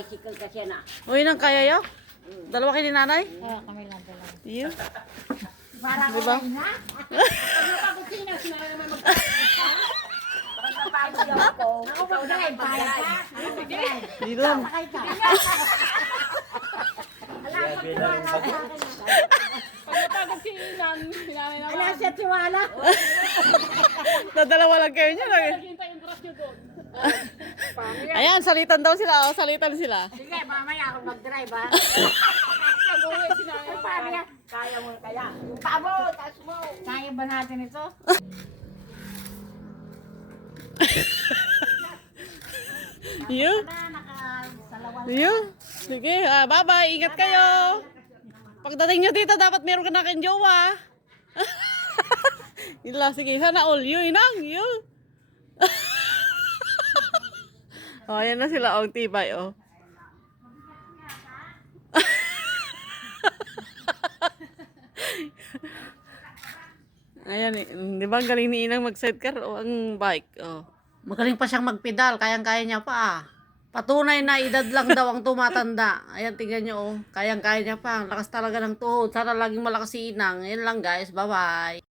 tricycle kasi na. Uy, nang kaya yo? Dalawa kayo ni nanay? Kami lang dalawa. Iyo. Para Diba? na. Pag napagod sila, sila naman magkakita. Pag napagod daw ako, ikaw na ang pagkain. Di lang. Sakay ka. Alam mo, tiwala sa akin. Pag napagod si Nanay naman. Alam siya, tiwala. Nadalawa lang kayo niya. Naghintay yung brush nyo doon. Ayan, salitan daw sila. Oh, salitan sila. Sige, mamaya ako mag-drive, ha? Pag-uwi si Nanay naman. Paano yan? Kaya mo kaya. Tabo, taas mo. Kaya ba natin ito? Iyo. Iyo. Sige, bye-bye. Ingat kayo. Pagdating nyo dito, dapat meron ka na kayong jowa. Ila, sige. Sana all. Yun, inang. Yun. Oh, ayan na sila. Oh, tibay, oh. Ayan, di ba ang galing ni Inang mag-sidecar o ang bike? Oh. Magaling pa siyang magpedal, kayang-kaya niya pa. Patunay na edad lang daw ang tumatanda. Ayan, tingnan niyo, oh. Kayang-kaya niya pa. Lakas talaga ng tuhod. Sana laging malakas si Inang. Ayan lang, guys. Bye-bye.